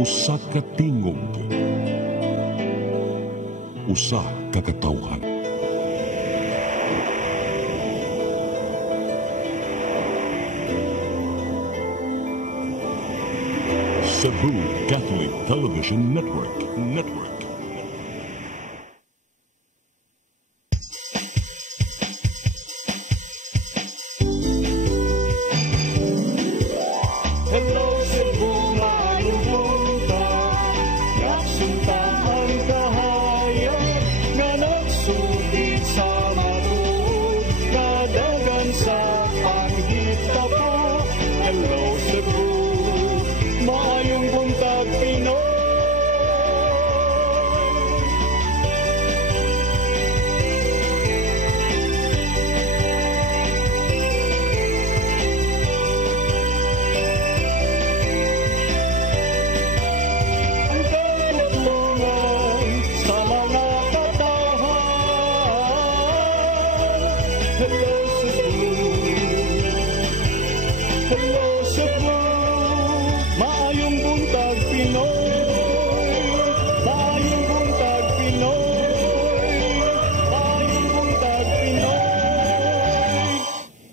Usa ka tingog, usa ka katawhan. Cebu Catholic Television Network. Hello Cebu, maayong buntag. Yaksunta ang kahayag nga nagsulit sa matuod, nadagan sa panghitabo. Hello Cebu, maayong buntag Pinoy. Ang katutulungan sa mga katawhan. Hello Cebu, hello Cebu, maayong buntag Pinoy, maayong buntag Pinoy, maayong buntag Pinoy.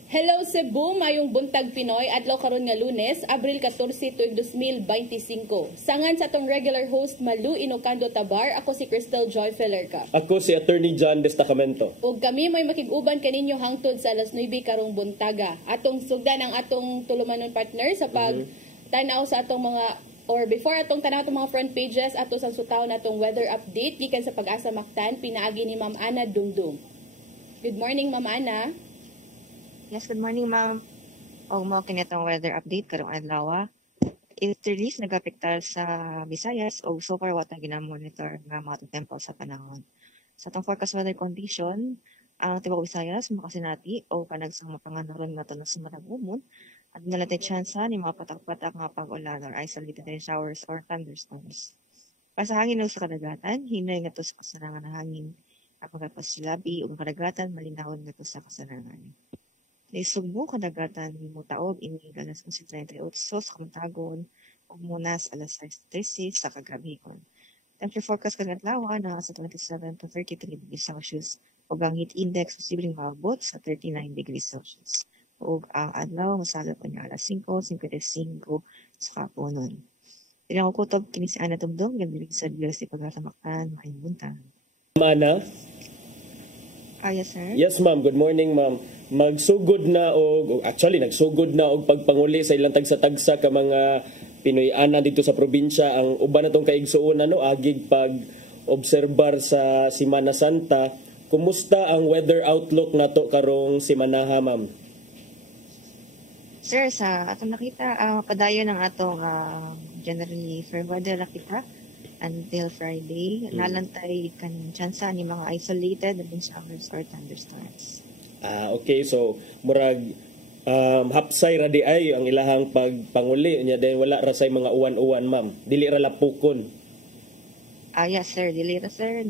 Hello Cebu, mayong buntag Pinoy, adlaw karon nga Lunes, Abril 14, tuig 2025. Sangan sa atong regular host Malu Inocando Tabar, ako si Crystal Joy Felerca. Ako si Attorney John Destacamento. Ug kami may makig-uban kaninyo hangtod sa alas 9 karong buntaga. Atong sugdan ang atong tulumanon partner sa pag-tanaw sa atong mga or before atong tanaw atong mga front pages ato sang sutawon atong weather update gikan sa Pag-asa Mactan pinaagi ni Ma'am Ana Dumdum. Good morning Ma'am Ana. Yes, good morning, ma'am. O mo kinitang weather update karong adlaw. It-release nagapektar sa Visayas o so far wata gina-monitor nga mga tempo sa panahon. Sa atong forecast weather condition, ang tibok Visayas makasinati o kanagsang mapanganuron nga tunos sa maragumon at nalatay tsansa ni mga patak-patak nga pag-ulan or isolated rain showers or thunderstorms. Sa hangin o sa kadagatan, hinay nga to sa kasanangan na hangin at magpasilabi o kadagatan malinahon nga to sa kasanangan. Naisugbo kadagatan mo taog ini ganas 38 sa kamatagon o munas alas 6:36 sa kagabihon. Temperature forecast kadagatan lawa na sa 27 to 33 degrees Celsius ug ang heat index posibleng maabot sa 39 degrees Celsius. Ug ang adlaw masalot pa niya alas 5:55 sa kapunon. Tinang ko kutob kini si Ana Dumdum nga dili sa University Pag-asa Mactan, maayong buntag. Ma'am Ana? Yes, sir. Yes, ma'am. Good morning, ma'am. Magsugod na nagsugod na og pagpanguli sa ilang tagsa-tagsa ka mga Pinoy-ana dito sa probinsya. Ang uban natong kaigsuon agig pag-obserbar sa Semana Santa. Kumusta ang weather outlook nato karong semanaha, ma'am? Sir, sa atong nakita, padayon ang atong generally fair weather nakita until Friday. Nalantay kan tsansa ni mga isolated rain showers or thunderstorms. Okay. So, murag hapsay ra di ay ang ilahang pagpanguli nya dahil wala ra say mga uwan-uwan, ma'am. Dili ra lapukon. Yes, sir. Dili ra, sir.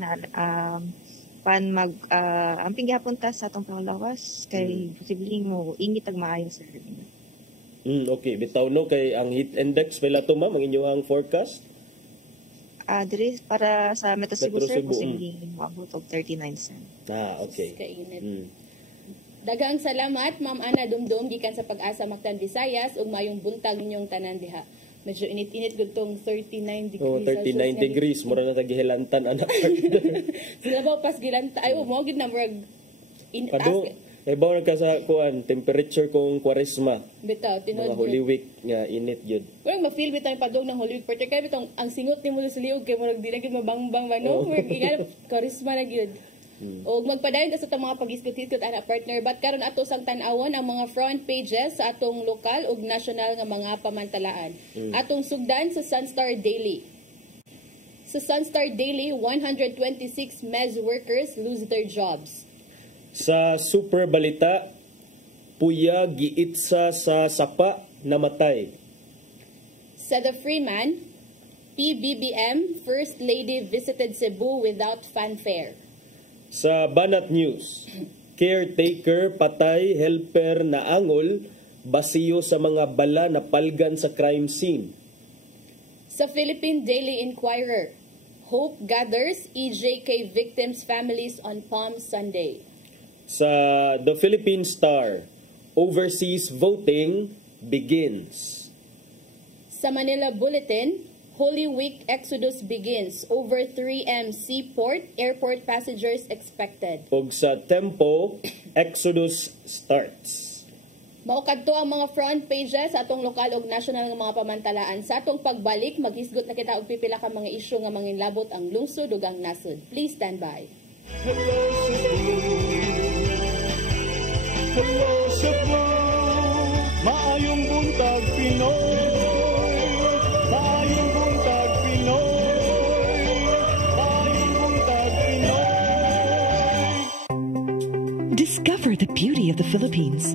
Amping gihapon ta sa atong panglawas kay posibleng mo ingit ag maayo, sir. Okay. Bitaw no kay ang heat index pala to, ma'am, ang inyong forecast? Diri para sa Metro Cebu, sir, Cebu, posibleng maabot og 39 cent. Okay. Kainit. Daghang salamat Ma'am Ana Dumdum gikan sa Pag-asa Mactan Visayas ug mayong buntag ninyong tanan diha. Medyo init-init gud tong 39 degrees. 39 degrees mura na tagihilantan anak. Sila ba pas gilanta ay mo gid na murag Bawa ka sa temperature kung Kwaresma. Bitaw, tinod. Mga Holy Week nga init yun. Pero ma-feel bitaw yung padong ng Holy Week. Pero kaya bitong ang singot ni mo sa liog kay murag di na gid mabangbang ba no? Murag igalap Kwaresma na gyud. O magpadayon sa itong mga pag-iskot-iskot ana partner. But karon ato sang tan-awon ang mga front pages sa atong lokal ug national nga mga pamantalaan. Atong sugdan sa Sunstar Daily. Sa Sunstar Daily, 126 MEZ workers lose their jobs. Sa Super Balita, puya giitsa sa sapa namatay. Sa The Freeman, PBBM First Lady visited Cebu without fanfare. Sa Banat News, caretaker patay helper na angol basiyo sa mga bala na palgan sa crime scene. Sa Philippine Daily Inquirer, Hope gathers EJK victims' families on Palm Sunday. Sa The Philippine Star, overseas voting begins. Sa Manila Bulletin, Holy Week exodus begins. Over 3M seaport, airport passengers expected. Ug sa Tempo, exodus starts. Maukadto ang mga front pages sa atong lokal ug national nga mga pamantalaan. Sa atong pagbalik, maghisgot na kita og pipila ka mga isyu nga manginlabot ang lungsod ug ang nasod. Please stand by. Hello Cebu, maayong buntag Pinoy. Maayong buntag Pinoy. Maayong buntag Pinoy. Discover the beauty of the Philippines.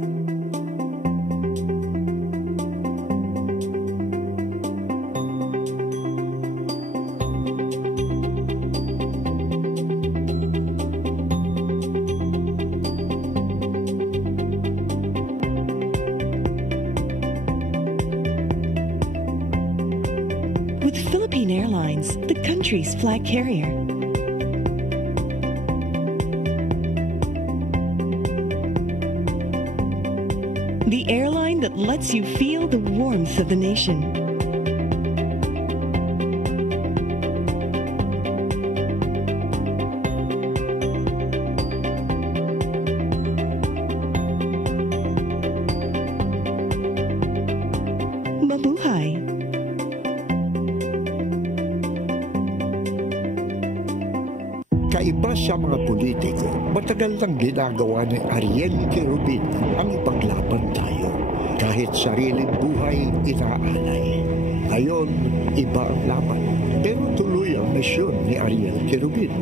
With Philippine Airlines, the country's flag carrier. The airline that lets you feel the warmth of the nation. Mabuhay! Kaiba sa mga politiko, matagal nang ginagawa ni Ariel Querubin ang ipaglaban tayo. Kahit sariling buhay, inaalay. Ngayon, iba ang laban. Pero tuloy ang misyon ni Ariel Querubin,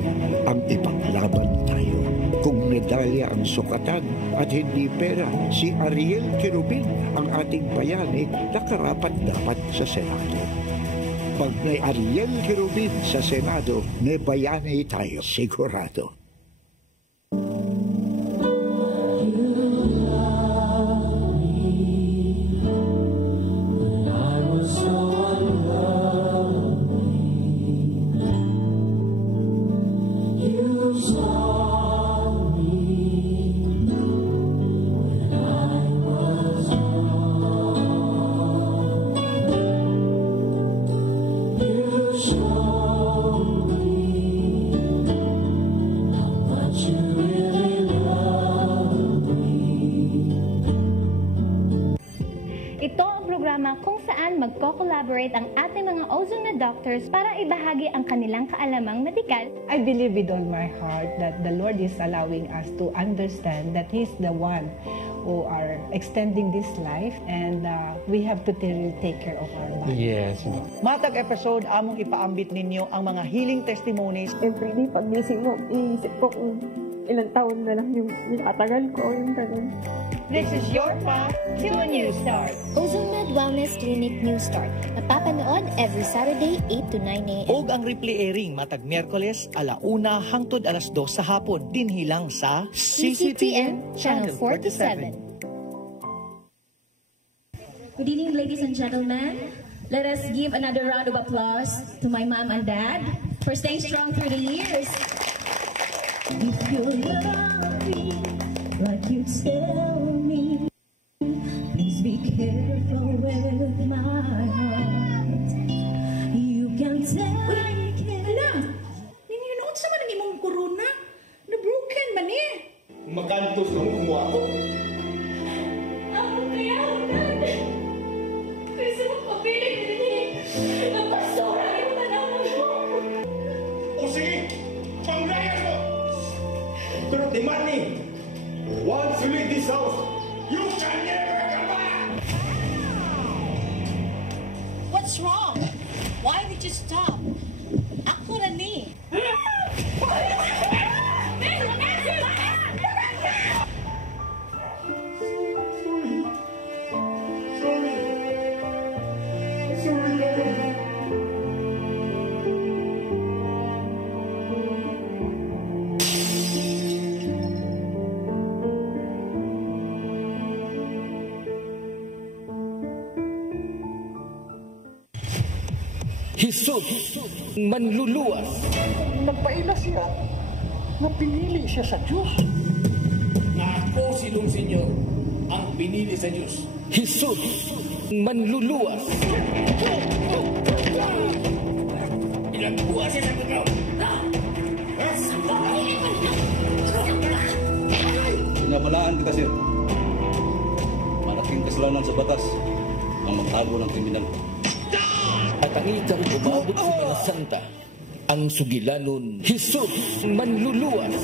ang ipaglaban tayo. Kung medalya ang sukatan at hindi pera, si Ariel Querubin ang ating bayani na karapat-dapat sa Senado. Pag may Ariel Querubin sa Senado, may bayani tayo sigurado. Ito ang programa kung saan magko-collaborate ang ating mga ozone na doctors para ibahagi ang kanilang kaalamang medikal. I believe with all my heart that the Lord is allowing us to understand that He's the one who are extending this life and we have to take care of our body. Yes. Matag episode, among ipaambit ninyo ang mga healing testimonies. Every day, pag gising mo, iisip ko kung ilang taon na lang yung atagal ko, yung ganun. This is your path to a new start. OzoneMed Wellness Clinic New Start. Napapanood every Saturday, 8 to 9 a.m. Og ang replay airing matag Miyerkules, 1:00 hangtod 2:00 sa hapon, dinhilang sa CCTN Channel 47. Good evening, ladies and gentlemen. Let us give another round of applause to my mom and dad for staying strong through the years. If you love me like you tell me, please be careful with my heart. You can take it. Ala, nininood sa man ang imong corona. Na-broken man eh. Makantos na mo ako. Ako kaya, dad. Kasi magpapilig din eh. Napasora yung tanawan mo. O sige, panglayan mo! Pero the money, once you leave this house, you can never come back! What's wrong? Why did you stop? Ako na ni. Hisod manluluwas. Nagpaila siya na pinili siya sa Diyos. Na ako silong senyor ang pinili sa Diyos. Hisod manluluwas. Ilang buwan siya sa pagkaw. Pinabalaan kita, sir. Malaking kasalanan sa batas ang magtago ng kriminal. At ang ikang umabot sa mga santa, ang sugilanon, Hisod manluluwas.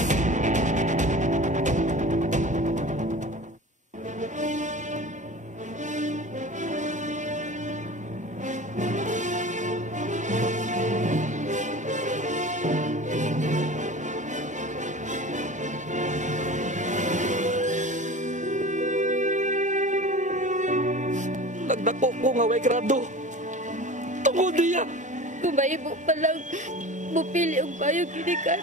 Nagdako ko nga way grado. Tungod niya. Kumahibo pa lang, mupili ang bayong ginikan.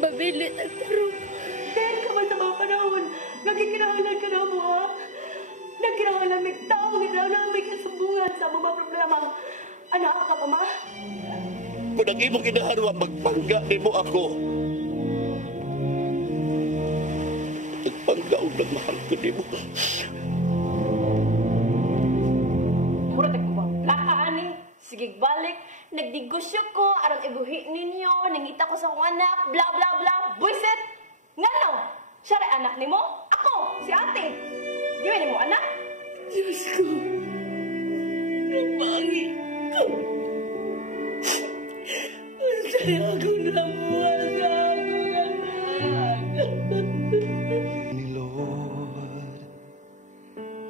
Mabili ang tarong. Kaya ka man sa mga panahon, nagkikinahanglan ka na mo, ha? Nagkinahanglan may tao, kinahanglan may kasubungan sa mga problema. Anak ka pa, ma? Kung ang imong kinaharwa, magpangga ni mo ako. Magpangga o nagmahal ko ni mo. Sige, balik. Nagdigusyo ko, arang ibuhi ninyo, nangita ko sa akong anak, bla bla bla, buisit! Nga no? Siya rin anak ni mo? Ako, si ate. Di ba ni mo anak? Diyos ko. Rumangi ko. Masaya ako na buwan sa akong anak.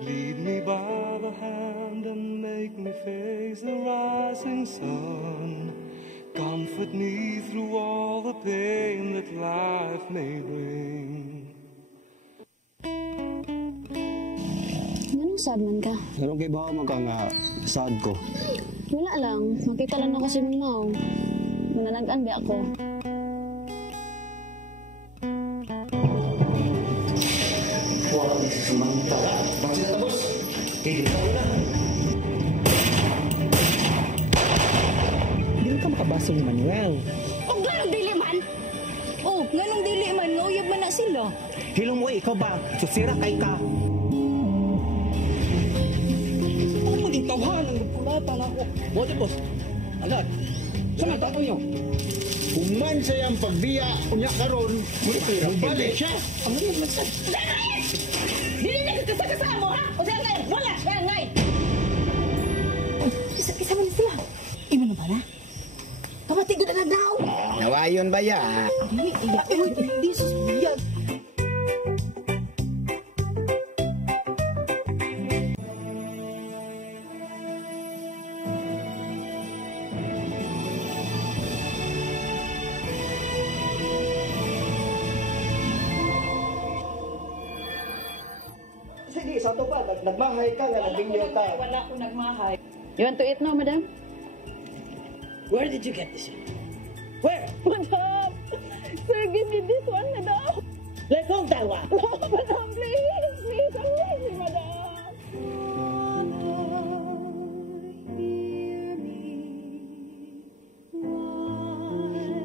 Lead me by the hand and make me face the rising sun. Comfort me through all the pain that life may bring. Anong sad man ka? Anong kay bawa mo ka nga sad ko? Wala lang. Makita lang ako si Mamaw. Manalagaan ba ako? Wala di sa samantala. Magsita tapos. Kaya ka na. Hindi ka makabasa ni Manuel. O ganong dili man? Oh, ganong dili man. Nauyab man na sila. Hilong mo, ikaw ba? Susira kay ka. Ano maging tawhan ang pulatan ako? Bote, boss. Agad. Saan ang tako nyo? Human sayang pagbiya, unya karon, balik siya. Ano yung magsad? Dili na kasama mo, ha? O siya ngay, wala siya ngay! Isa mo na sila. Imo na ba na? Pamatigod na daw. Nawayon ba ya? Hindi susbiyag. Sige, sa ito pa, nagmahay ka nga, nagbingyo ka. Wala ko nagmahay. You want to eat now, madam? Where did you get this? Where? Madam! Sir, give me this one, madam! Let go, Taiwan! No, madam, please! Please, I'm lazy, madam!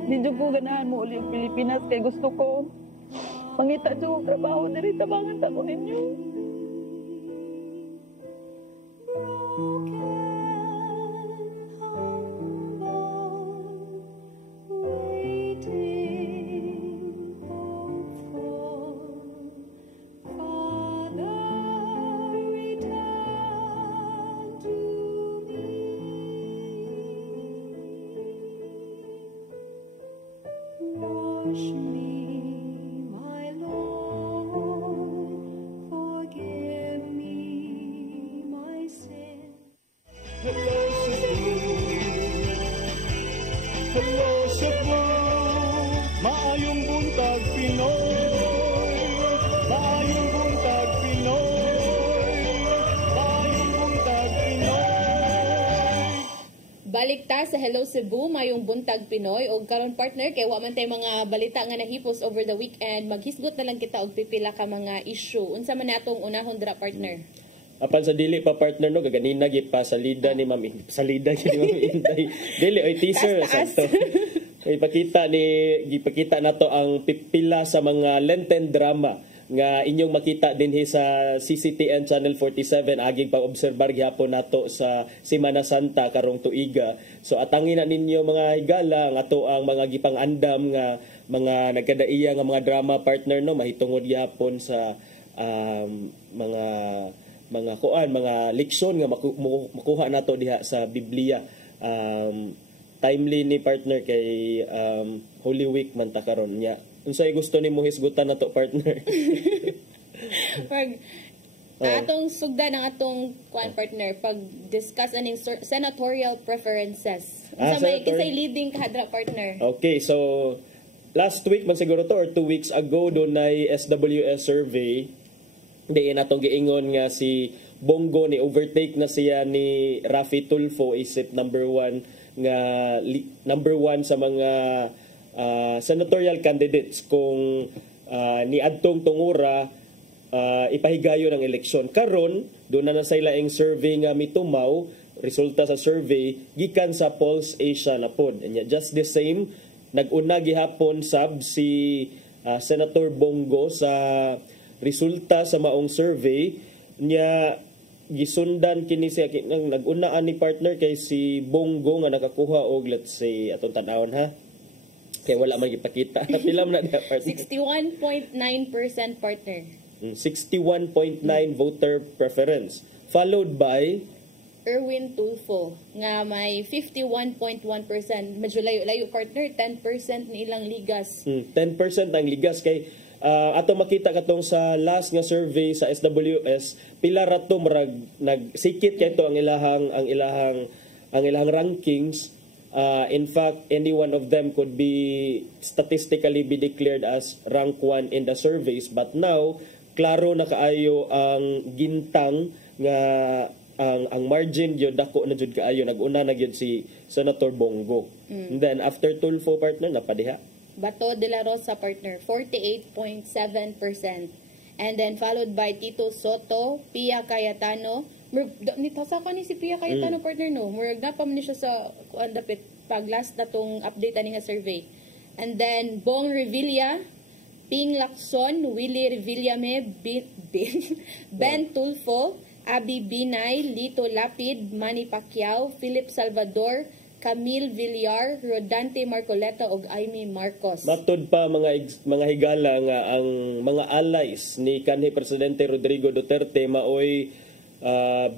Didyo ko ganahan mo uli ang Pilipinas kay gusto ko. Mangita siya kong trabaho na rin tabangan ta ko ninyo. Wash me, my Lord, forgive me my sin. Hello, Cebu. Hello, Cebu. Maayong buntag, Pinoy. Maayong buntag, Pinoy. Maayong buntag, Pinoy. Balik ta sa Hello Cebu, mayong buntag Pinoy og karon partner kay wa man tay mga balita nga nahipos over the weekend, maghisgot na lang kita og pipila ka mga issue. Unsa man natong unahon dra partner? Apan sa dili pa partner no gaganina gid pa salida ni Ma'am salida gid ni Ma'am Inday. Dili oy teaser sakto. Ipakita nato ang pipila sa mga Lenten drama nga inyong makita dinhi sa CCTN Channel 47 aging pag-obserbar gyapon nato sa Semana Santa karong tuiga. So atangin na ninyo mga higala ang ato ang mga gipang-andam nga mga nagkadaiya nga mga drama partner no mahitungod gyapon sa mga leksyon nga makuha nato diha sa Biblia. Timely ni partner kay Holy Week man ta karon nya. Unsay gusto nimo hisgutan nato partner? Atong sugdan ng atong partner pag discuss aning senatorial preferences. Unsa may kisay leading kahadra partner? Okay, so last week man siguro to or 2 weeks ago dunay SWS survey diin atong giingon nga si Bongo ni overtake na siya ni Raffy Tulfo isip number 1 sa mga senatorial candidates kung ni adtong tungura ipahigayo ng eleksyon. Karon doon na sa ilaing survey nga mitumaw, resulta sa survey gikan sa Pulse Asia na pod. And just the same, nag-una gihapon sab si Senator Bongo sa resulta sa maong survey niya gisundan kini siya nag-unaan ni partner kay si Bongo nga nakakuha og let's say atong tan-awon ha kay wala man gipakita pila man na partner 61.9% partner 61.9 voter preference followed by Erwin Tulfo nga may 51.1%. Medyo layo partner 10% ni ilang ligas 10% ang ligas kay ato makita katong sa last nga survey sa SWS pila rato marag nagsikit kay to ang ilahang rankings. In fact, any one of them could be statistically be declared as rank 1 in the surveys, but now klaro na kaayo ang gintang nga ang margin gyud dako na jud kaayo nag-una na gyud si Senator Bongo. And then after Tulfo partner napadiha Bato de la Rosa partner 48.7%, and then followed by Tito Soto, Pia Cayetano. Nitasa ka ni si Pia Cayetano partner no. Murag na pa man siya sa dapit pag last natong update ani nga survey. And then Bong Revilla, Ping Lacson, Willie Revillame, Ben Tulfo, Abby Binay, Lito Lapid, Manny Pacquiao, Philip Salvador, Camille Villar, Rodante Marcoleta ug Aimee Marcos. Matod pa mga higala nga ang mga allies ni kanhi Presidente Rodrigo Duterte maoy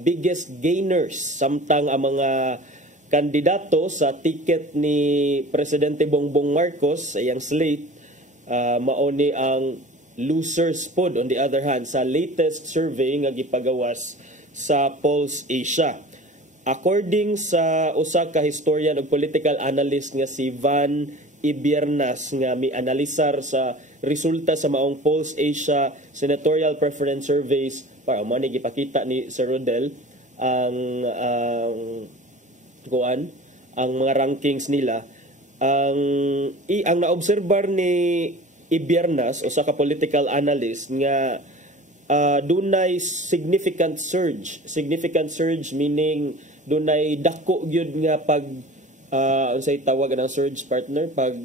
biggest gainers samtang ang mga kandidato sa ticket ni Presidente Bongbong Marcos ayang slate mao ni ang losers pod on the other hand sa latest survey nga gipagawas sa Pulse Asia. According sa usa ka historian ug political analyst nga si Van Ibiernas nga mi-analisar sa resulta sa maong Pulse Asia senatorial preference surveys para mo ni gipakita ni Sir Rodel ang mga rankings nila ang naobserbar ni Ibiernas usa ka political analyst nga dunay significant surge meaning dunay dako gyud nga pag unsay tawag ng surge partner pag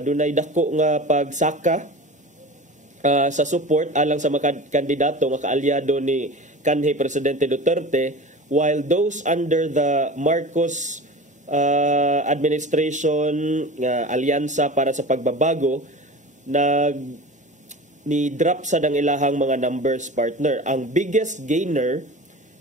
dunay dako nga pagsaka sa support alang sa mga kandidato nga kaalyado ni kanhi Presidente Duterte, while those under the Marcos administration nga alyansa para sa pagbabago ni drop sa dang ilahang mga numbers partner. Ang biggest gainer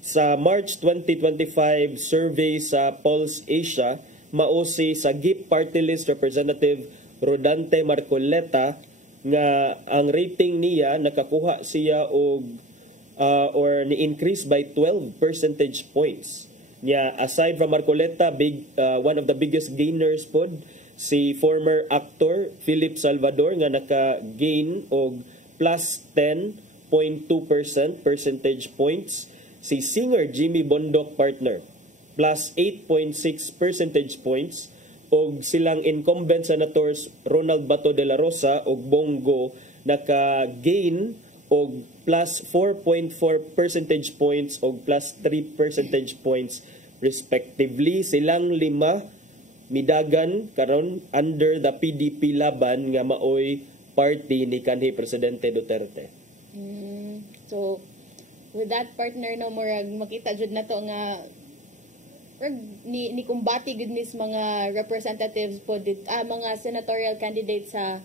sa March 2025 survey sa Pulse Asia mao si Sagip Party List Representative Rodante Marcoleta nga ang rating niya nakakuha siya og or ni-increase by 12 percentage points. Niya aside from Marcoleta, one of the biggest gainers pod si former actor Philip Salvador nga naka-gain og plus 10.2% percentage points. Si singer Jimmy Bondoc partner plus 8.6 percentage points og silang incumbent senators Ronald Bato de la Rosa og Bongo naka-gain og plus 4.4 percentage points o plus 3 percentage points respectively. Silang lima midagan karon under the PDP laban nga maoy party ni kanhi Presidente Duterte. So with that partner no murag makita jud nato nga ni kumbati gud mis mga representatives po mga senatorial candidates sa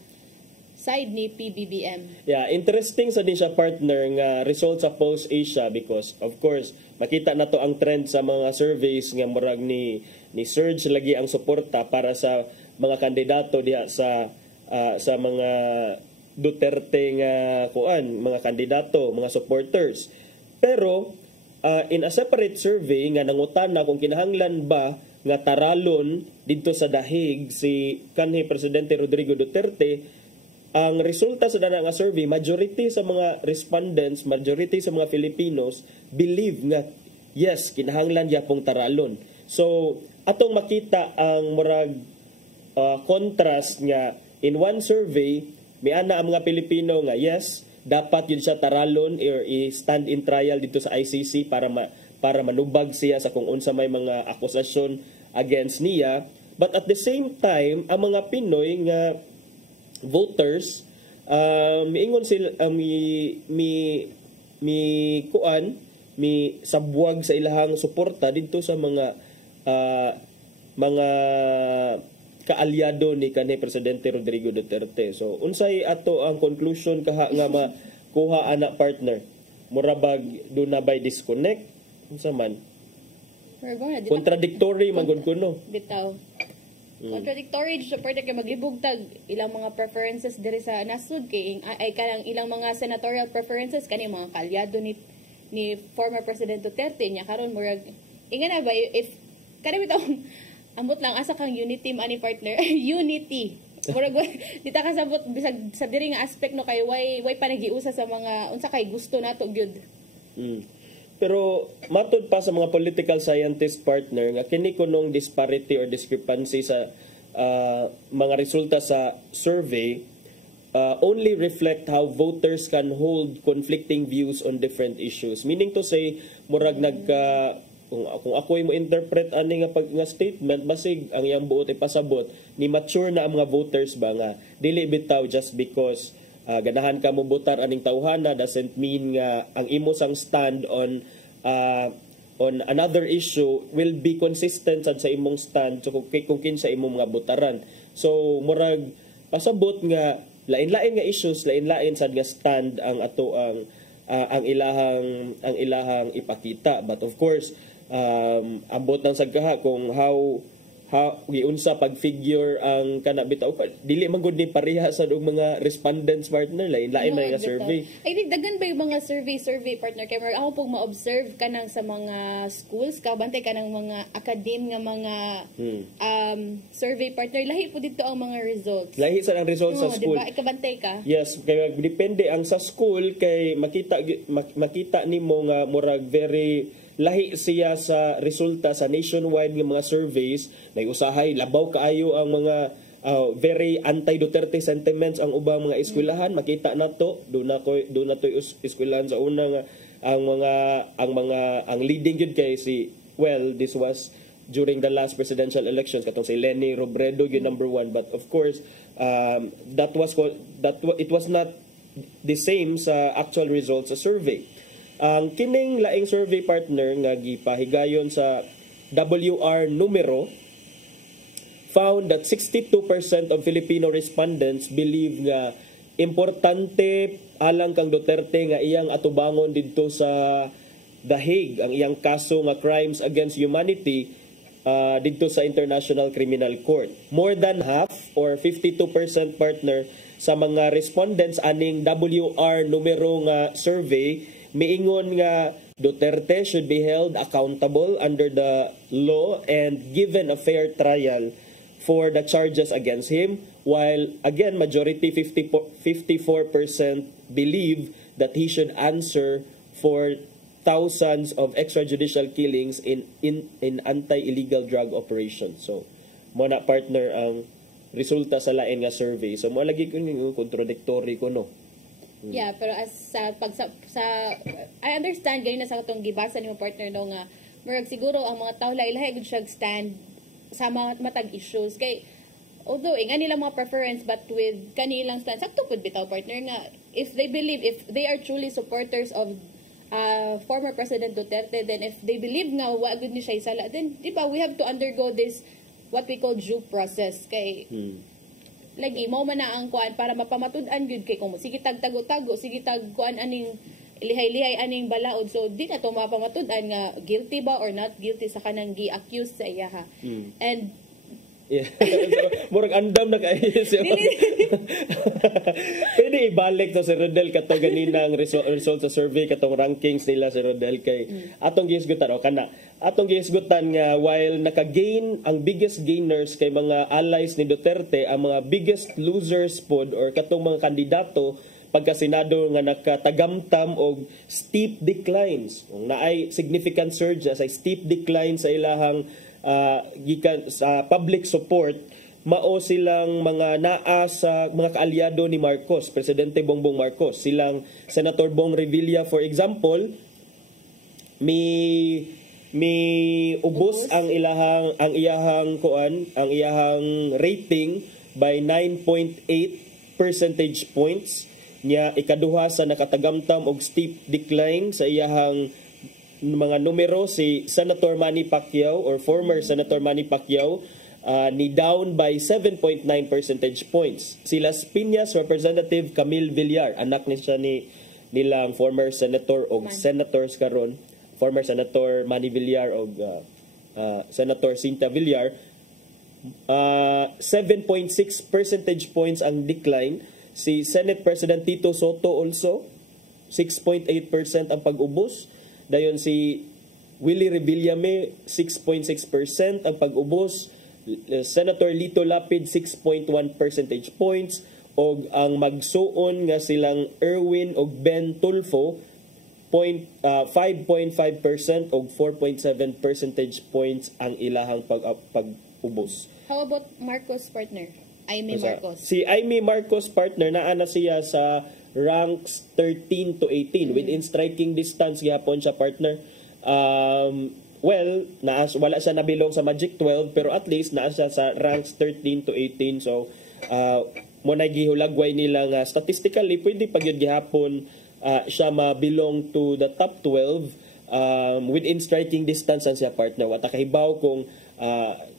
side ni PBBM. Yeah, interesting sa din siya partner nga results sa Pulse Asia because of course makita nato ang trend sa mga surveys nga murag ni surge lagi ang suporta para sa mga kandidato diha sa mga Duterte nga mga kandidato, mga supporters. Pero in a separate survey nga nangutana kung kinahanglan ba nga taralon dito sa dahig si kanhi Presidente Rodrigo Duterte, ang resulta sa dana nga survey, majority sa mga respondents, majority sa mga Filipinos believe nga yes, kinahanglan gyapong taralon. So atong makita ang murag contrast nga in one survey miana ang mga Pilipino nga yes, dapat yun siya taralon or i-stand in trial dito sa ICC para manubag siya sa kung unsa may mga akusasyon against niya. But at the same time, ang mga Pinoy nga voters miingon sila mi sabwag sa ilahang suporta dito sa mga kaalyado ni kanhi Presidente Rodrigo Duterte. So unsay ato ang conclusion kaha nga makuha ana partner? Murabag do na by disconnect unsa man? Contradictory man gud kuno. Bitaw. Contradictory sa parte kay maglibugtag ilang mga preferences diri sa nasud kay ay kanang ilang mga senatorial preferences kani mga kaalyado ni former President Duterte nya karon murag ingana ba if kada bitaw ambot lang asa kang unity ani partner unity murag dita ka sabot bisag sa diri nga aspect no kay way panagiusa sa mga unsa kay gusto nato gyud. Pero matud pa sa mga political scientist partner nga kini kunong disparity or discrepancy sa mga resulta sa survey only reflect how voters can hold conflicting views on different issues. Meaning to say, murag kung ako mo interpret ani nga statement basig ang iyang buot ipasabot ni mature na ang mga voters ba nga dili bitaw just because ganahan ka mo botar aning tawhana doesn't mean nga ang imo sang stand on another issue will be consistent sa imong stand so kung kinsa imong mga botaran. So murag pasabot nga lain-lain nga issues, lain-lain sad nga stand ang ato ang ilahang ipakita. But of course ambot nang sagkaha kung how giunsa pag-figure ang kana bitaw dili man gud ni pareha sa mga respondents partner lain man nga survey. I think daghan ba yung mga survey partner kay ako pug ma-observe kanang sa mga schools kabantay kanang mga academe nga mga survey partner lahi po dito ang mga results. Lahi sa ang results sa school. Diba ikabantay ka? Yes, kay depende ang sa school kay makita nimo nga murag very lahi siya sa resulta sa nationwide nga mga surveys. May usahay labaw kaayo ang mga very anti-Duterte sentiments ang ubang mga eskwelahan. Makita nato do na to eskwelahan sa una nga ang leading yun kay this was during the last presidential elections katong si Leni Robredo yung number 1, but of course it was not the same sa actual results sa survey. Ang kining laing survey partner nga gipahigayon sa WR numero found that 62% of Filipino respondents believe nga importante alang kang Duterte nga iyang atubangon didto sa The Hague ang iyang kaso nga crimes against humanity didto sa International Criminal Court. More than half or 52% partner sa mga respondents aning WR numero nga survey miingon nga Duterte should be held accountable under the law and given a fair trial for the charges against him, while again majority 54% believe that he should answer for thousands of extrajudicial killings in anti-illegal drug operations. So mo na partner ang resulta sa lain nga survey. So mo lagi ko contradictory ko no. Yeah, pero as sa I understand ganyan na sa katong gibasa ni mo partner no nga murag siguro ang mga tao lahi gud siya stand sa mga matag issues kay although nga nila mga preference but with kanilang stand sakto pud bitaw partner nga if they are truly supporters of former President Duterte, then if they believe nga wa gud ni siya isala, then di ba we have to undergo this what we call due process kay lagi mo man na ang kuan para mapamatud-an gyud kay kung sige tagtago-tago sige tag kuan aning lihay-lihay aning balaod so di na to mapamatud-an nga guilty ba or not guilty sa kanang gi-accuse sa iya ha. And yeah. Murag andam na kayo siya. Pwede ibalik to si Rodel katong ganinang result sa survey katong rankings nila si Rodel kay atong gihisgutan o kana atong gihisgutan nga while naka-gain ang biggest gainers kay mga allies ni Duterte ang mga biggest losers pod or katong mga kandidato pagka Senado nga nakatagamtam og steep declines. Naay significant surge sa steep decline sa ilahang gikan sa public support mao silang mga naa sa mga kaalyado ni Marcos, Presidente Bongbong Marcos. Silang Senator Bong Revilla for example, mi ubos ang iyahang rating by 9.8 percentage points nya ikaduha sa nakatagamtam og steep decline sa iyahang mga numero si Senator Manny Pacquiao or former Senator Manny Pacquiao ni down by 7.9 percentage points. Si Las Piñas Representative Camille Villar, anak ni siya nilang former senator o senators karon, former Senator Manny Villar o Senator Cynthia Villar, 7.6 percentage points ang decline. Si Senate President Tito Soto also 6.8% ang pag-ubos. Dayon si Willie Revillame 6.6% ang pag-ubos. Senator Lito Lapid 6.1 percentage points og ang magsuon nga silang Erwin og Ben Tulfo 5.5% og 4.7 percentage points ang ilahang pag-ubos. How about Marcos partner? Aimee Marcos. Si Aimee Marcos partner naa na siya sa ranks 13 to 18 within striking distance gihapon siya partner. Wala siya nabilong sa Magic 12 pero at least naa siya sa ranks 13 to 18 so mo na gihulagway nila nga statistically pwede pa gyud gihapon siya mabilong to the top 12 within striking distance ang siya partner. Wata kahibaw kung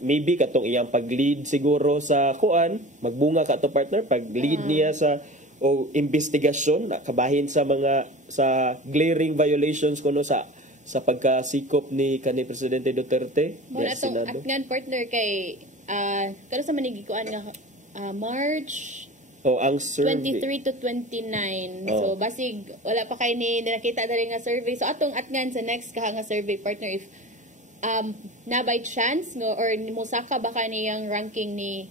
maybe katong iyang pag-lead siguro sa kuan magbunga ka to partner pag-lead niya sa o investigasyon kabahin sa mga sa glaring violations kuno sa pagkasikop ni kanhi Presidente Duterte. Muna itong atngan partner kay kano sa manigikuan nga March ang survey 23 to 29. So basig wala pa kay ni nakita dali nga survey. So atong atngan sa next kaha nga survey partner if na by chance no or musaka baka niyang ranking ni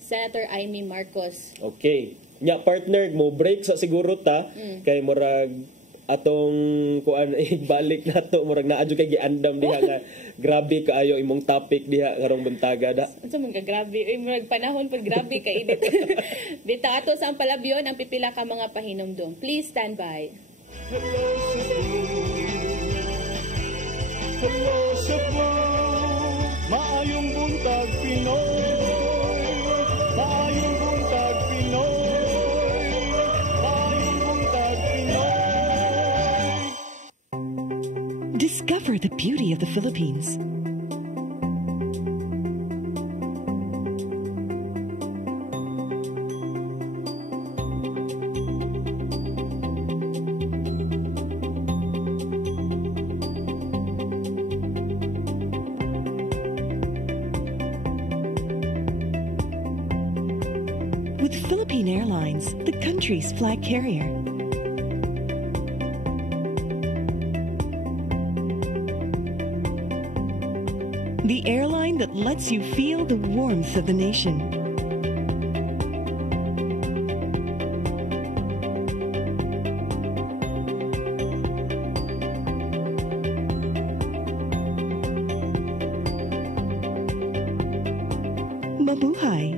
Senator Aimee Marcos. Okay. Nya partner mo break sa siguro ta kay murag atong kuan balik nato murag naadyo kay giandam diha nga grabe kaayo imong topic diha karong buntaga da. Unsa man ka grabe murag panahon pud grabe kay edit. Bita ato sa palabyon ang pipila ka mga pahinumdom. Please stand by. Hello Cebu, maayong buntag Pinoy. Maayong buntag Pinoy. Discover the beauty of the Philippines. With Philippine Airlines, the country's flag carrier. The airline that lets you feel the warmth of the nation. Mabuhay.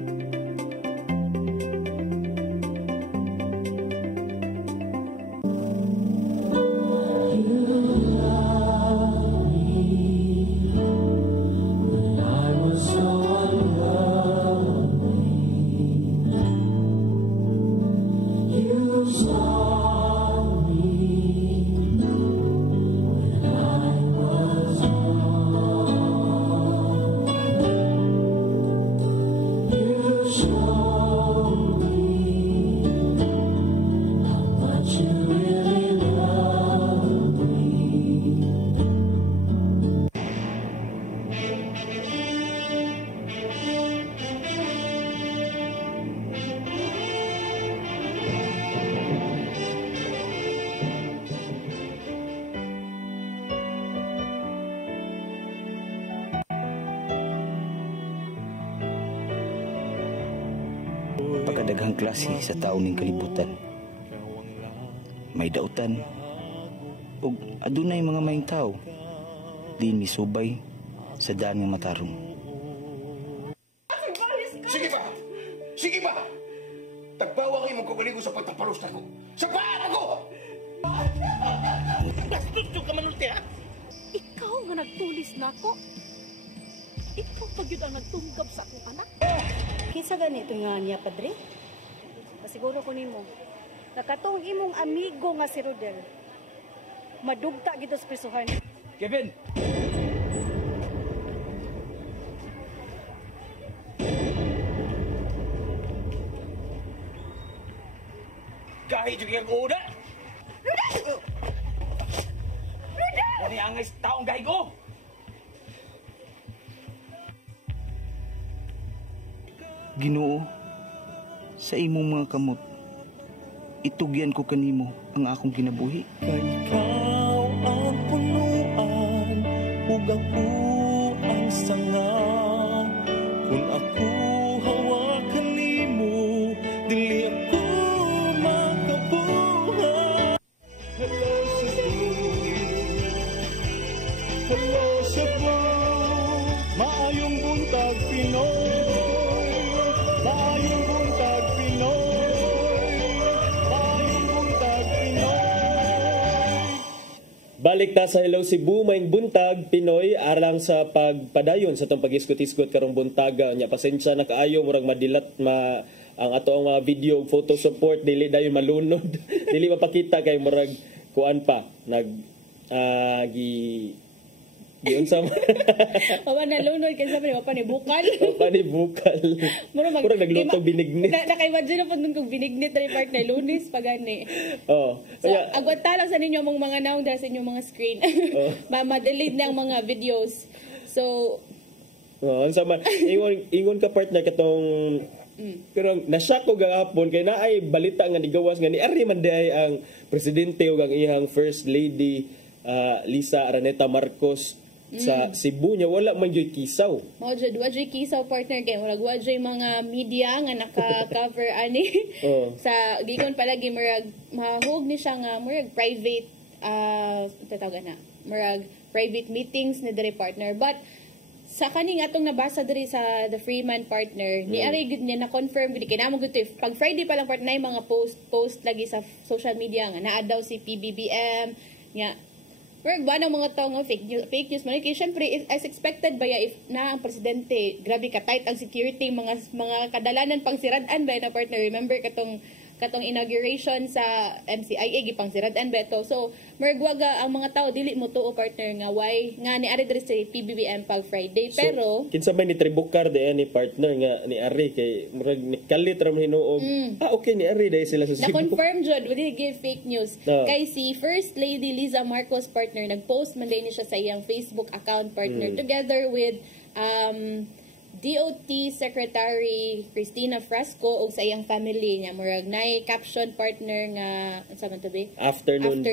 pinakadaghang klase sa taong ning kalibutan. May dautan ug adunay mga maayong tao din misubay sa daan nga matarong. Sige ba? Sige ba? Tagbawang imong kagaligo sa pagtapalos na ko. Sa para ko! Bastos yung kamanulti, ha? Ikaw nga nagtulis na ako. Ikaw pag yun ang nagtunggab sa akong anak. Kinsa ganito nga niya, padre? Pasiguro ko nimo. Nakatong imong amigo nga si Rodel. Madugta gito sa prisuhan. Kevin! Kahit yung iyang una! Rodel! Rodel! Ano yung angay sa taong gahi ko? Ginoo, sa imong mga kamot, itugyan ko kanimo ang akong kinabuhi. Ikaw ang punuan, ug ako ang sanga. Kung ako hawakan nimo, dili ako makabuhay. Hello, hello, Cebu, maayong buntag Pinoy. Maayong buntag Pinoy. Maayong buntag Pinoy. Balik ta sa Hello Cebu, maing buntag Pinoy alang sa pagpadayon sa tong pag-iskot-iskot karong buntaga nya. Pasensya na kaayo murag madilat ang ato ang video photo support dili dayon malunod. Dili mapakita kay murag kuan pa giun sa Paman nalunod kasi sabi mo pa ni bukal. pa ni bukal. Murag nagluto binignit. Naka-imagine na po nung binignit na part na lunis pag gani. Oh. So, agwata lang sa ninyo mong mga naong dahil sa inyong mga screen. Ma-delete na ang mga videos. So, unsa man ingon ka partner katong pero nasyak ko gahapon kay naay balita nga nigawas nga ni Ari man day ang presidente ug ang iyang first lady Lisa Araneta Marcos sa Cebu nya wala man joy kisaw. Mao jud wa joy kisaw partner kay murag wa joy mga media nga naka-cover ani. Sa gigon palagi murag mahug ni siya nga murag private tatawagan na. Murag private meetings ni diri partner but sa kaning atong nabasa diri sa The Freeman partner ni ari gud niya na confirm gid kay namo gud pag Friday pa lang partner na mga post lagi sa social media nga naa daw si PBBM nga Pero ba ng mga tao nga fake news man kay syempre as expected ba if na ang presidente grabe ka tight ang security mga kadalanan pang siradan ba na partner remember katong inauguration sa MCIA gipang siradan beto so mergwaga ang mga tao dili mo tuo partner nga why nga ni ari diri sa PBBM pag Friday pero kinsa may ni tribukar de ni partner nga ni Ari kay murag nikalit ra man hinuog okay ni Ari dai sila sa Cebu. Na confirm jud we didn't give fake news kay si First Lady Liza Marcos partner nagpost man din siya sa iyang Facebook account partner together with DOT Secretary Cristina Frasco ug sa iyang family niya murag nay caption partner nga unsa man to be afternoon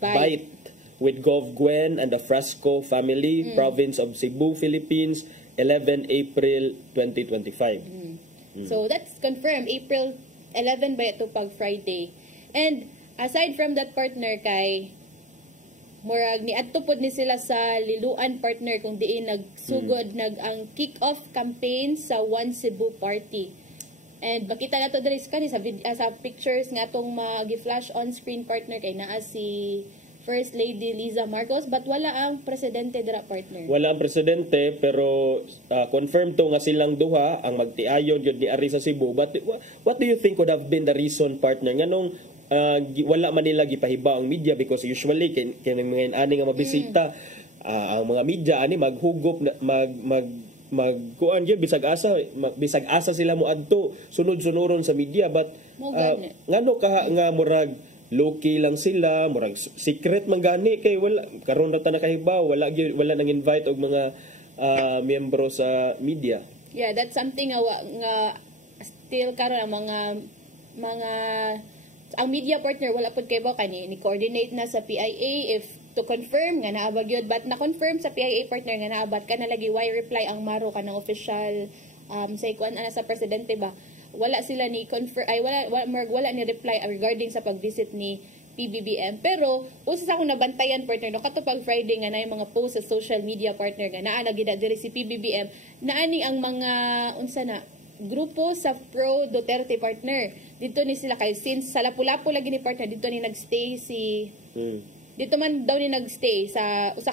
bite with Gov Gwen and the Frasco family province of Cebu, Philippines 11 April 2025. So that's confirmed April 11 ba ito pag Friday. And aside from that partner kay murag ni adto pod ni sila sa liluan partner kung diin nagsugod ang kick-off campaign sa One Cebu Party. And makita nato diri sa pictures nga atong gi-flash on screen partner kay naa si First Lady Liza Marcos but wala ang presidente dira partner. Wala ang presidente pero confirmed to nga silang duha ang magtiayon gyud ni Ari sa Cebu. But what do you think would have been the reason partner nganong wala man nila gipahibaw ang media because usually kining mga ani nga mabisita ang mga media ani maghugop kuan gyud bisag asa sila mo adto sunod-sunuron sa media but ngano ka nga murag low-key lang sila murag secret man gani kay wala karon ra ta nakahibaw wala nang invite og mga miyembro sa media. Yeah, that's something nga still karon ang mga ang media partner wala pod kay ba kani ni coordinate na sa PIA if to confirm nga naabag yun but na-confirm sa PIA partner nga naabat ka na lagi why reply ang maro ka ng official sa ikuan ana sa presidente ba wala sila ni confirm ay wala ni reply regarding sa pag-visit ni PBBM. Pero usa sa akong nabantayan partner no katong pag Friday nga na yung mga post sa social media partner nga naa na gid diri si PBBM naani ang mga unsa na grupo sa pro Duterte partner. Dito ni sila kay since sa Lapu-Lapu lagi ni partner dito ni nagstay si dito man daw ni nagstay sa usa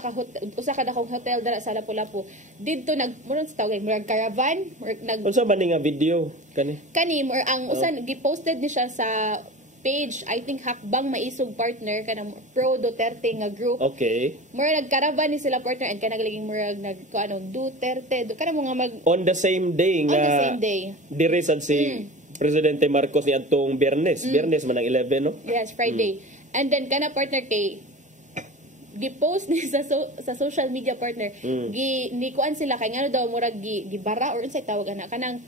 ka dakong hotel dara sa Lapu-Lapu. Dito murag sa tawag murag caravan, unsa ba ni nga video kani murag ang usa gi-posted ni siya sa page, I think Hakbang Maisog partner kanang pro Duterte nga group. Okay. Murag nagkaravan ni sila partner and kanang laging murag Duterte kanang mga mag on the same day nga dire sad si Presidente Marcos ni adtong Biyernes man ang 11 no? Yes, Friday. And then kana partner kay gi-post ni sa social media partner ni kuan sila kay ngano daw murag gibara or unsay tawag ana kanang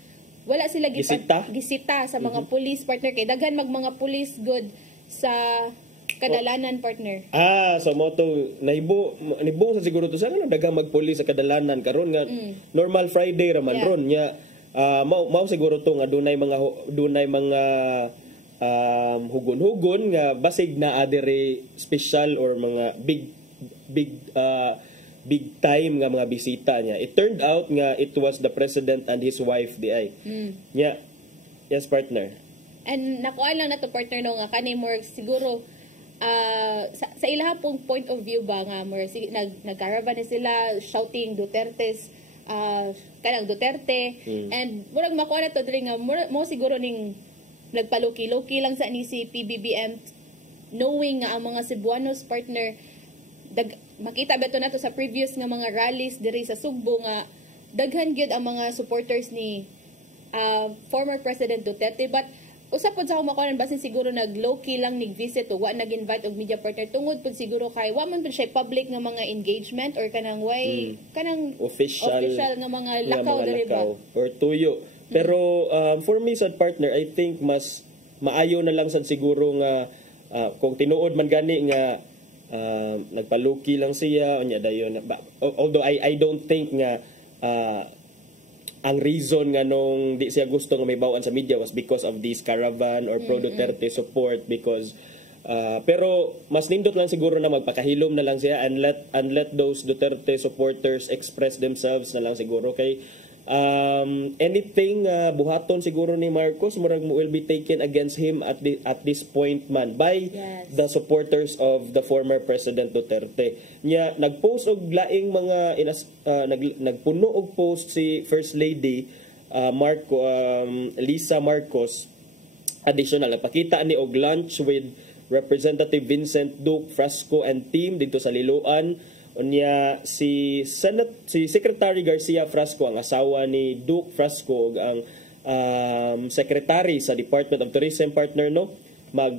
wala sila gisita sa mga police partner kay daghan mga police good sa kadalanan partner. So mo to nahibo sa siguro to sa daghang magpulis sa kadalanan karon nga normal Friday ra man ron nya mao siguro to nga dunay mga hugon-hugon nga basig na adere special or mga big time nga mga bisita niya. It turned out nga it was the president and his wife di ay. Yeah. Yes, partner. And nakuha lang na to partner no nga kani more siguro sa ilaha pong point of view ba nga more nagcaravan na sila shouting Duterte's kanang Duterte and murag makuha na to diri nga mo siguro ning nagpaluki-luki lang sa ni si PBBM knowing nga ang mga Cebuanos partner makita ba ito nato sa previous nga mga rallies diri sa Sugbo nga daghan gyud ang mga supporters ni former President Duterte but usap pod sa ako makuha basin siguro nag-low-key lang nig-visit o wa nag-invite og media partner tungod pod siguro kay wa man pod siya public nga mga engagement or kanang kanang official nga mga lakaw diri ba or tuyo. Pero for me sad partner I think mas maayo na lang sad siguro nga kung tinuod man gani nga nagpaluki lang siya unya dayon although I don't think nga ang reason nga nung di siya gusto nga may bawaan sa media was because of this caravan or pro Duterte support because pero mas nindot lang siguro na magpakahilom na lang siya and let those Duterte supporters express themselves na lang siguro kay anything buhaton siguro ni Marcos murag will be taken against him at this point man by the supporters of the former President Duterte. Nya nagpost og laing mga nagpuno og post si First Lady Lisa Marcos additional nagpakita ni og lunch with Representative Vincent Duque Frasco and team dito sa Liloan. Unya si Secretary Garcia Frasco ang asawa ni Duque Frasco ang secretary sa Department of Tourism partner no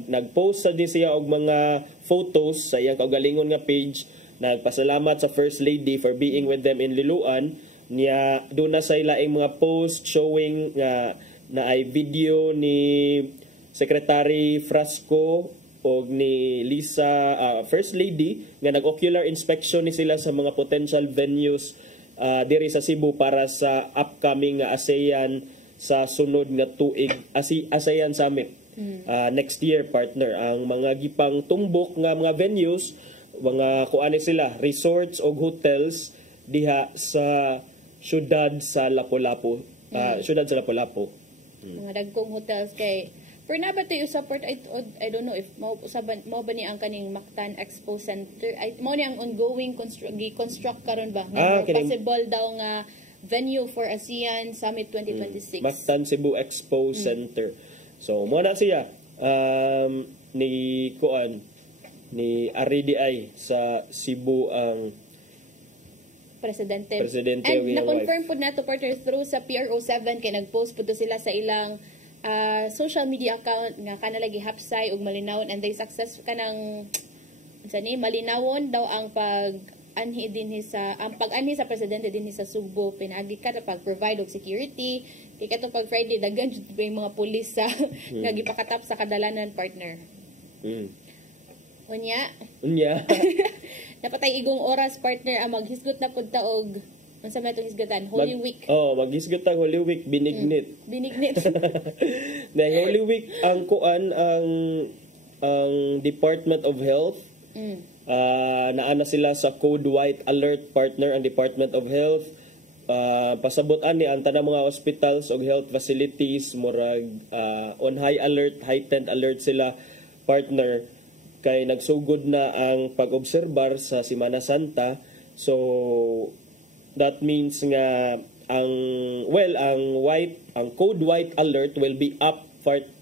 nagpost sa siya og mga photos sa iyang kaugalingon nga page nagpasalamat sa First Lady for being with them in Liloan niya doon na sa ilaing mga post showing na ay video ni Secretary Frasco og ni Lisa First Lady nga nag-ocular inspection ni sila sa mga potential venues diri sa Cebu para sa upcoming ASEAN sa sunod nga tuig ASEAN Summit next year partner ang mga gipang tumbok nga mga venues mga kuane sila resorts og hotels diha sa syudad sa Lapu-Lapu mga dagkong hotels kay pero na ba tayo support I don't know if mao ba ni ang kaning Mactan Expo Center mao ni ang ongoing construct karon ba possible daw nga venue for ASEAN Summit 2026 Mactan Cebu Expo Center so mo na siya ni RDI sa Cebu ang Presidente and na-confirm po nato partner through sa PRO7 kay nag-post po to sila sa ilang social media account nga kanalagi hapsay og malinawon and they success kanang malinawon daw ang pag-anhi sa presidente dinhi sa Sugbo pinagi ka pag-provide og security kay katong pag Friday daghan jud mga pulis sa nga gipakatap sa kadalanan partner. Unya. Napatay igong oras partner ang maghisgot na pud ta og Unsa man itong hisgatan? Holy Week. Maghisgot ang Holy Week, binignit. Binignit. Dahil Holy Week, ang Department of Health, naana sila sa Code White Alert partner ang Department of Health. Pasabot ani ang tanang mga hospitals o health facilities murag on high alert, heightened alert sila partner kay nagsugod na ang pag-obserbar sa Semana Santa. So that means nga ang Code White Alert will be up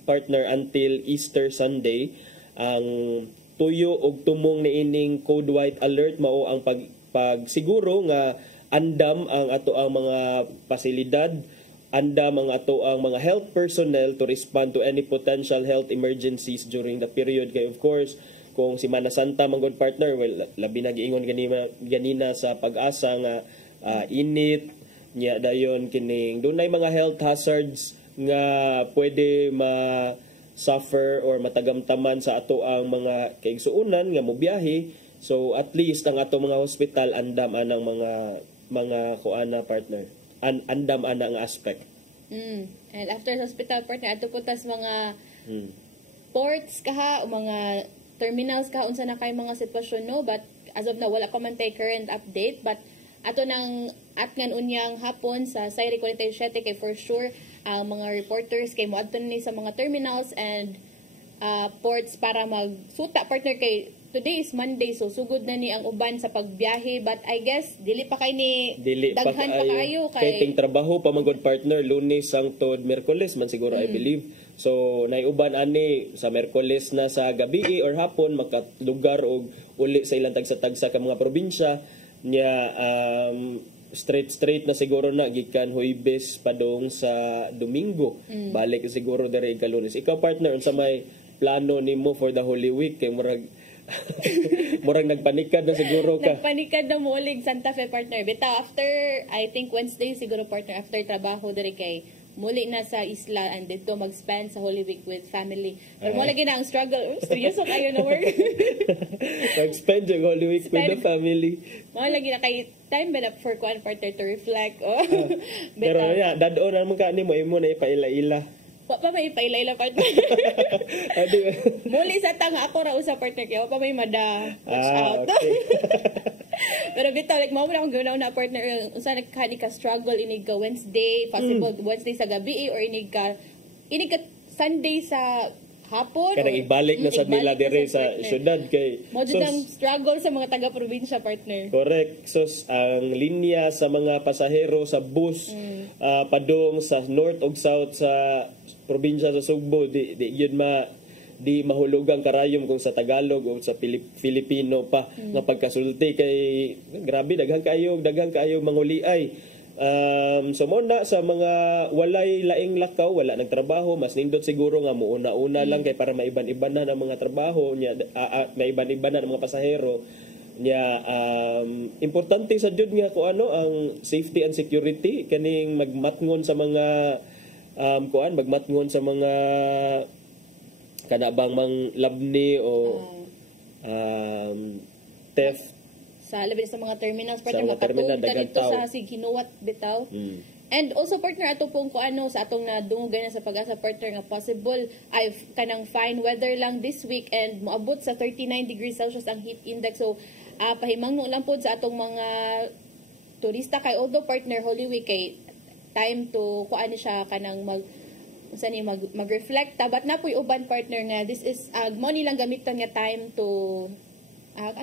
partner until Easter Sunday. Ang tuyo og tumong niining Code White Alert mao ang pagsiguro nga andam ang ato ang mga pasilidad, andam ang ato ang mga health personnel to respond to any potential health emergencies during the period. Kay of course, kung Semana Santa manggod partner, labi na giingon ganina sa Pag-asa nga init nya dayon kining dunay mga health hazards nga pwede ma-suffer or matagamtaman sa ato ang mga kaigsuonan nga mobiyahe. So at least ang ato mga hospital andam anang mga kuana partner. Andam ana ang aspect. And after sa hospital partner ato po tas mga ports kaha o mga terminals ka unsa na kay mga sitwasyon no, but as of now wala pa man tay current update, but ato nang atngan unyang hapon sa Sayri 47 kay for sure ang mga reporters kay moadto ni sa mga terminals and ports para magsuta partner kay today is Monday, so sugod na ni ang uban sa pagbiyahe, but I guess dili pa kay ni daghan pa kayo kay ting trabaho pa manggod partner Lunes hangtod Miyerkules man siguro I believe. So naiuban ani sa Miyerkules na sa gabi or hapon makalugar og uli sa ilang tagsa-tagsa ka mga probinsya nya straight na siguro na gikan Huwebes padong sa Domingo. Balik siguro dere ka Lunes. Ikaw partner unsa may plano nimo for the Holy Week kay murag nagpanikad na siguro ka. Nagpanikad na mulig Santa Fe partner. Bitaw after I think Wednesday siguro partner after trabaho diri kay muli na sa isla and dito mag-spend sa Holy Week with family. Pero mo lagi na ang struggle. Seryoso kayo na work. Mag-spend yung Holy Week with the family. Mo lagi na kay time ba na for one partner to reflect. Pero dadon naman ka ni mo imo na ipaila-ila. Wa pa may ipaila-ila partner. Muli sa tanga ako ra usa partner kay wa pa may watch out. Okay. Pero bitaw like mao na akong gawin na partner unsa nagkani ka struggle inig ka Wednesday, possible Wednesday sa gabi or inig ka Sunday sa hapon. Kaya ibalik na sa nila dire sa syudad kay mo ang struggle sa mga taga-probinsya partner. Correct. So ang linya sa mga pasahero sa bus padung sa north ug south sa probinsya sa Sugbo di yun di mahulugang karayom kung sa Tagalog o sa Filipino pa nga pagkasulti kay grabe daghang kayo manguliay. So mo na sa mga walay laing lakaw, wala nagtrabaho, mas nindot siguro nga muuna-una lang kay para maiban-iban na ng mga trabaho nya maiban-iban na ng mga pasahero nya importante sa jud nga ko ang safety and security kaning magmatngon sa mga magmatngon sa mga kanabang mang labni o theft sa labi sa mga terminals partner makatungod ka dito sa Hinuwat bitaw. And also partner ato pong sa atong nadunggan na sa Pag-asa partner nga possible ay kanang fine weather lang this week and moabot sa 39 degrees Celsius ang heat index. So pahimangno lang pod sa atong mga turista kay although partner Holy Week kay time to siya kanang mag-reflect but na po'y uban partner nga this is money lang gamitan nga time to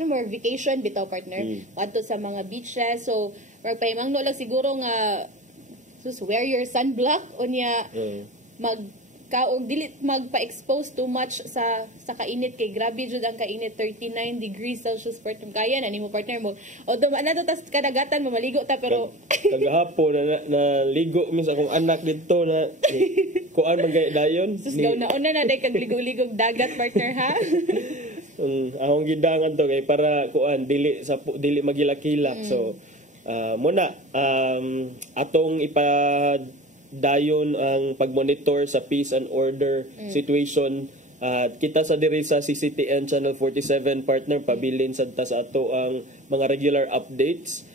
more vacation bitaw partner adto sa mga beaches. So magpaimangno lang siguro nga wear your sunblock unya dili magpa-expose too much sa kainit kay grabe jud ang kainit 39 degrees Celsius partner kaya na nimo partner mo although to tas kadagatan mo maligo ta pero kagahapon na ligo mis akong anak dito na kuan man gay dayon nauna na day kag ligog-ligog dagat partner ha. Akong gidangan to kay para kuan dili magilak-hilak. So muna atong dayon ang pagmonitor sa peace and order situation. Kita sa diri sa CCTN Channel 47 partner pabilin sa ato ang mga regular updates.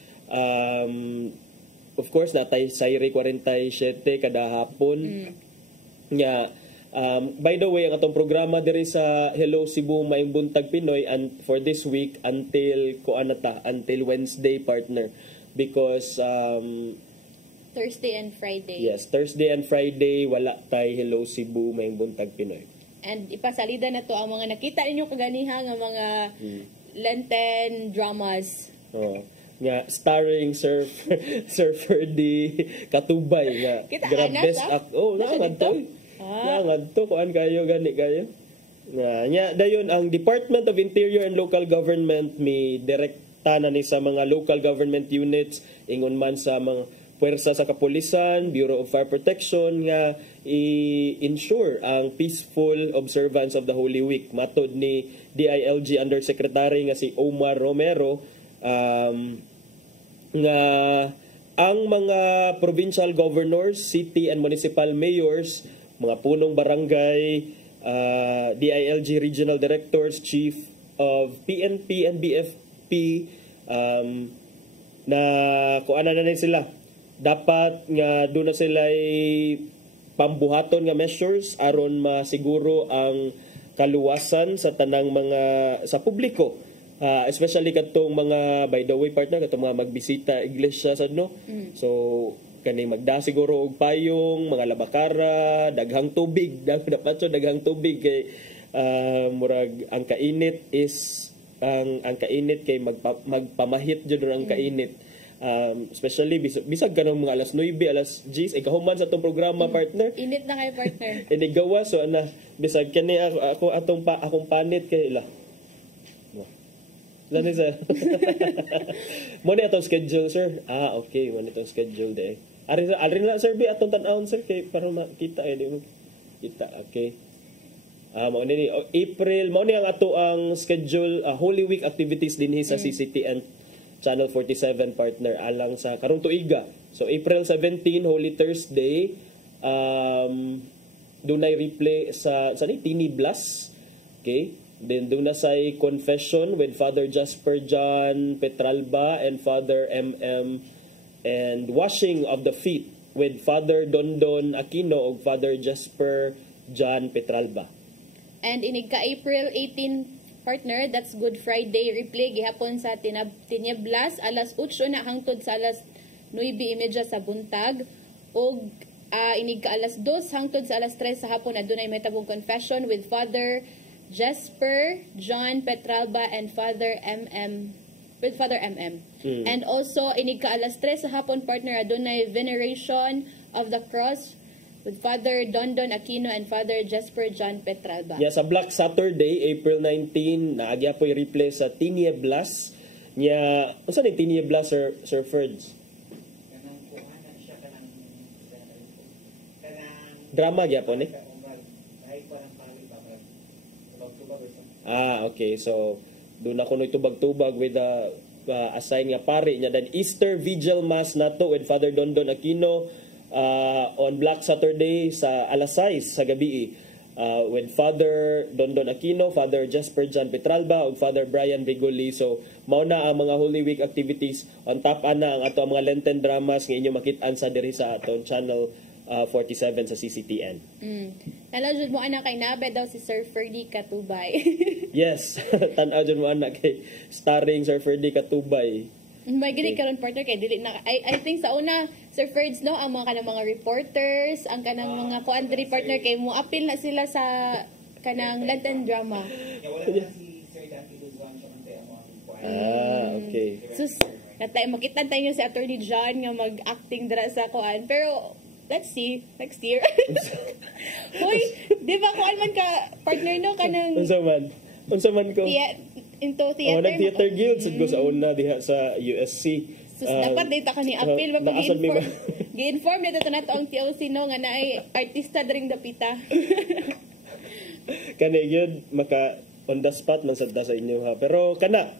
of course natay Sayri 47 kada hapon nga by the way ang atong programa diri sa Hello Cebu Maayong Buntag Pinoy and for this week until Wednesday, partner, because Thursday and Friday. yes, Thursday and Friday wala tay Hello Cebu Maayong Buntag Pinoy. And ipasalida na to ang mga nakita ninyo kaganiha nga mga Lenten dramas. Nga starring Sir Ferdy Katubay nga Kita best ngadto. Ngadto kuan kayo gani kayo. Nya dayon ang Department of Interior and Local Government may direkta na ni sa mga local government units ingon man sa mga puwersa sa kapulisan, Bureau of Fire Protection nga i-ensure ang peaceful observance of the Holy Week. Matod ni DILG Undersecretary nga si Omar Romero nga ang mga provincial governors, city and municipal mayors, mga punong barangay, DILG regional directors, chief of PNP and BFP na kuana na sila. Dapat nga doon na sila pambuhaton nga measures aron masiguro ang kaluwasan sa tanang mga sa publiko. Especially katong mga, by the way partner, katong mga magbisita iglesia sad no. So kani magda siguro og payong, mga labakara, daghang tubig, dapat daghang tubig kay murag ang kainit is ang kainit kay magpamahit jud ang kainit. Especially bisag kanang mga alas 9, alas 10 ay kahuman sa atong programa partner. Init na kay partner. Inigawa so ana bisag kani ako akong panit kay ila. Lani sa. Mo ni atong schedule sir. Okay, mo ni atong schedule day. Ari na sir bi atong tan-awon sir kay para makita di mo kita. Okay. Mao ni April, mao ni ang ato ang schedule Holy Week activities dinhi sa CCTN Channel 47 partner alang sa karong tuiga. So April 17 Holy Thursday dunay replay sa Tini Blas. Okay? Then doon na sa confession with Father Jasper John Petralba and Father MM, and washing of the feet with Father Dondon Aquino o Father Jasper John Petralba. And inig ka April 18 partner, that's Good Friday replay gihapon sa Tinieblas alas 8 na hangtod sa alas 9:30 sa buntag, og inig ka alas 2 hangtod sa alas 3 sa hapon adunay may tabong confession with Father Jasper John Petralba and Father MM. And also inig ka alas 3 sa hapon partner adunay veneration of the cross with Father Dondon Aquino and Father Jasper John Petralba. Yeah, sa Black Saturday, April 19, naagya po i-replay sa Tinieblas. Nya, unsa ni Tinieblas, Sir Ferds? Drama gyapon ni? Okay. So, doon ako no tubag-tubag with the assign nga pari niya. Then Easter Vigil Mass nato with Father Dondon Aquino on Black Saturday sa alas 6 sa gabi with Father Dondon Aquino, Father Jasper John Petralba ug Father Brian Vigoli. So mao na ang mga Holy Week activities. On top ana ang ato mga Lenten dramas nga inyo makit-an sa diri sa aton channel 47 sa CCTN. Nalajud mo ana kay nabe daw si Sir Ferdy Katubay. Yes, tan-aw jud mo ana kay starring Sir Ferdy Katubay. May gini karon partner kay dili na I think sa una Sir Ferds no ang mga kanang mga reporters, ang kanang mga kuandri partner kay mo apil na sila sa kanang Lenten drama. Okay. Sus, natay makita tayo si Attorney John nga mag-acting dira sa kuan pero let's see next year. Hoy, di ba kuan man ka partner no kanang Unsa man ko? Into theater. Nag-theater guild siguro sa una diha sa USC. So dapat dito ka ni apil mapag-inform. Gi-inform dito na to ang TOC no nga naay artista dring dapita. Kani gyud maka on the spot man sadda sa inyo ha. Pero kana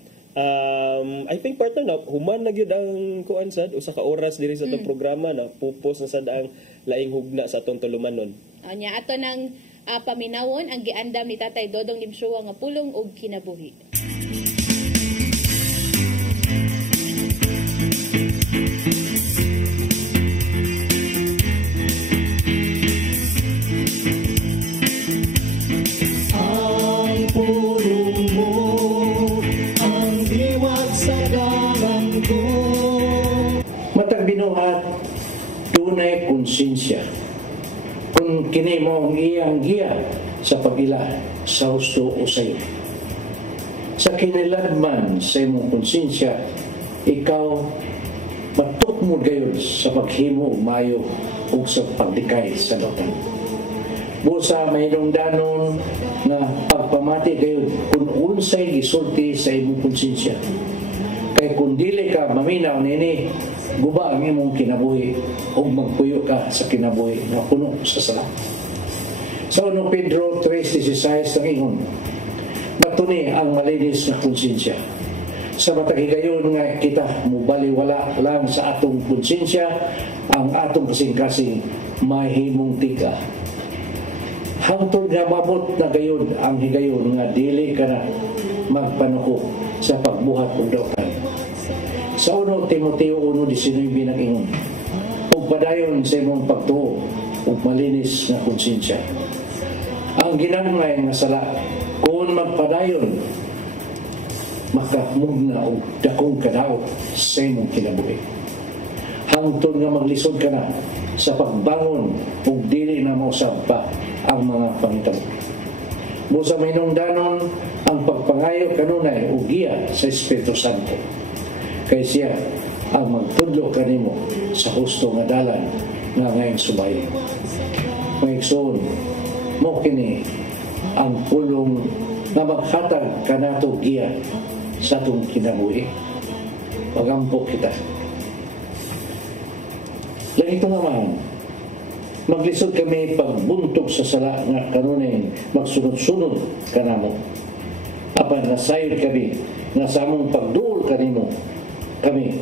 I think partner na human na gyud ang kuan sad usa ka oras diri sa tong programa na pupos na sad ang laing hugna sa atong tulumanon. Anya ato nang paminawon ang giandam ni Tatay Dodong Limshuwa nga pulong og kinabuhi. binuhat tunay konsensya. Kung kini mo ang iyang giya sa pag-ila sa husto o sayo. Sa kiniladman sa imong konsensya, ikaw matukmo gayon sa paghimo mayo o sa pagdikay sa lautan. Busa may hinungdanon nga pagpamati gayon kung unsay gisulti sa imong konsensya. Kay kung dili ka maminaw nini, guba ang imong kinabuhi o magpuyo ka sa kinabuhi na puno sa sala. Sa 1 Pedro 3:16 ang ingon, matuni ang malinis na konsensya. Sa matagigayon nga kita mubaliwala lang sa atong konsensya, ang atong kasing-kasing mahimong tika. Hangtod nga mabot na gayon ang higayon nga dili ka na magpanuko sa pagbuhat og dautan. Sa 1 Timoteo 1:19 nag-ingon, ug padayon sa imong pagtuo ug malinis na konsensya. Ang ginagmay nga sala kung magpadayon makamugna og dakong kadaot sa imong kinabuhi. Hangtod nga maglisod ka na sa pagbangon ug dili na mausab pa ang mga pangitabo. Busa mahinungdanon ang pagpangayo kanunay ug giya sa Espiritu Santo. Kay siya ang magtudlo kanimo sa husto nga dalan nga ngayong subay. Maigsoon mo kini ang pulong nga maghatag kanato giya sa atong kinabuhi. Pagampo kita. Lang ito naman, maglisod kami pagbuntog sa sala nga kanunay magsunod-sunod kanamo. Apan nasayod kami nga sa among pagduol kanimo kami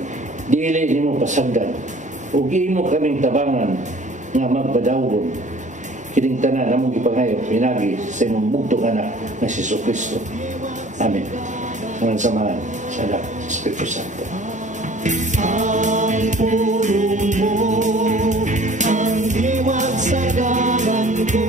dili nimo pasagdan ug imo kaming tabangan nga magpadawgon kining tanan namong gipangayo pinagi sa imong bugtong anak nga si Jesucristo. Amen. Ang samahan sa Espiritu Santo. Ang pulong mo, ang diwag sa dalan ko.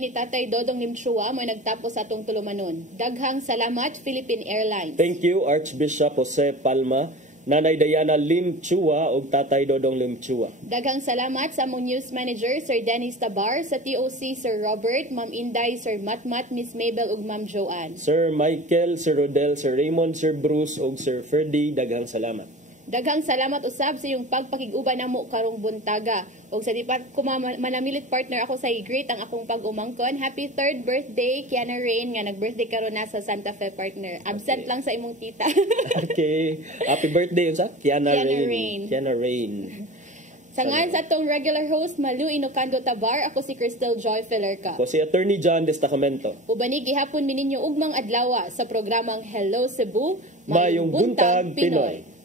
Ni Tatay Dodong Limchua mo nagtapos sa atong tulumanon. Daghang salamat Philippine Airlines. Thank you Archbishop Jose Palma, Nanay Diana Limchua ug Tatay Dodong Limchua. Daghang salamat sa among news manager Sir Dennis Tabar, sa TOC Sir Robert, Ma'am Inday, Sir Matmat, Miss Mabel ug Ma'am Joanne. Sir Michael, Sir Rodel, Sir Raymond, Sir Bruce ug Sir Ferdy, daghang salamat. Daghang salamat usab sa iyong pagpakig-uban namo karong buntaga. Og sa di pa ko manamilit partner ako sa i-greet ang akong pag-umangkon. Happy 3rd birthday Kiana Rain nga nag-birthday karon na sa Santa Fe partner. Absent lang sa imong tita. Okay. Happy birthday unsa? Kiana Rain. Kiana Rain. Sangan sa atong regular host Malu Inocando Tabar, ako si Crystal Joy Felerca. Ako si Attorney John Destacamento. Ubani gihapon mi ninyo ugmang adlaw sa programang Hello Cebu, Mayong Buntag Pinoy.